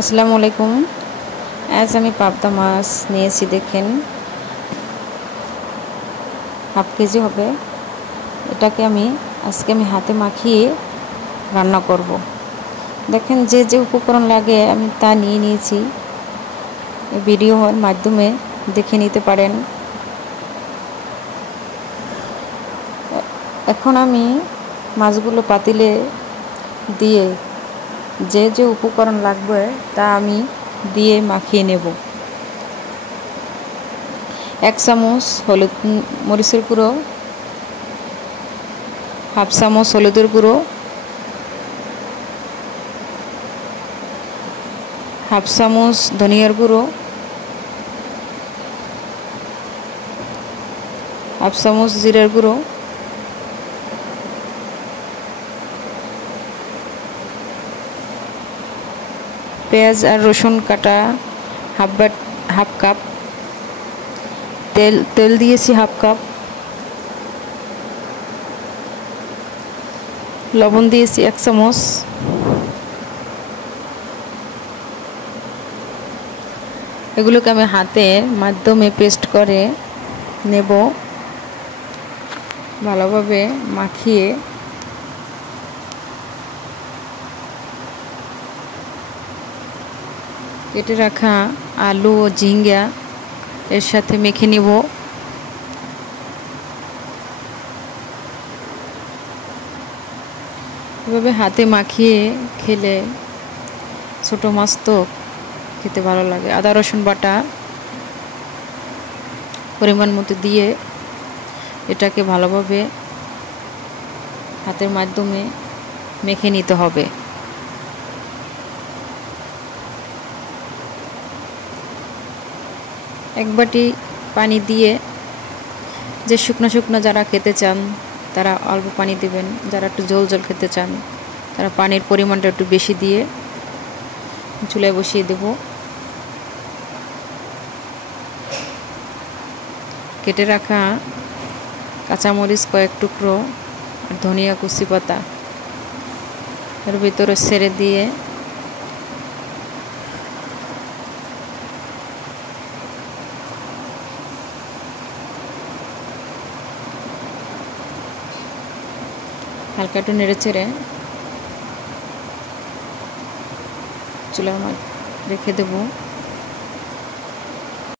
আসসালামু আলাইকুম। আজ আমি পাবদা মাছ নিয়েছি, দেখেন হাফ কেজি হবে। এটাকে আজকে আমি হাতে মাখিয়ে রান্না করব। দেখেন যে যে উপকরণ লাগে আমি তা নিয়ে নিয়েছি। ভিডিওর মাধ্যমে দেখে নিতে পারেন। এখন আমি মাছগুলো পাতিলে দিয়ে যে যে উপকরণ লাগবে তা আমি দিয়ে মাখিয়ে নেব। 1 চামচ হলুদ মরিচের গুঁড়ো, হাফ চামচ হলুদের গুঁড়ো, হাফ চামচ ধনিয়ার গুঁড়ো, হাফ চামচ জিরার গুঁড়ো, পেঁয়াজ আর রসুন কাটা হাফ কাপ, তেল দিয়েছি হাফ কাপ, লবণ দিয়েছি 1 চামচ। এগুলোকে আমি হাতের মাধ্যমে পেস্ট করে নেব, ভালোভাবে মাখিয়ে কেটে রাখা আলু ও ঝিঙ্গা এর সাথে মেখে নিব। এভাবে হাতে মাখিয়ে খেলে ছোটো মাছ তো খেতে ভালো লাগে। আদা রসুন বাটা পরিমাণ মতো দিয়ে এটাকে ভালোভাবে হাতের মাধ্যমে মেখে নিতে হবে। এক বাটি পানি দিয়ে, যে শুকনো শুকনো যারা খেতে চান তারা অল্প পানি দিবেন, যারা একটু ঝোল ঝোল খেতে চান তারা পানির পরিমাণটা একটু বেশি দিয়ে চুলায় বসিয়ে দেব। কেটে রাখা কাঁচামরিচ কয়েক টুকরো আর ধনিয়া কুচি পাতা এর ভিতরে ছেড়ে দিয়ে হালকা একটু নেড়ে চেড়ে চুলার মধ্যে রেখে দেবো।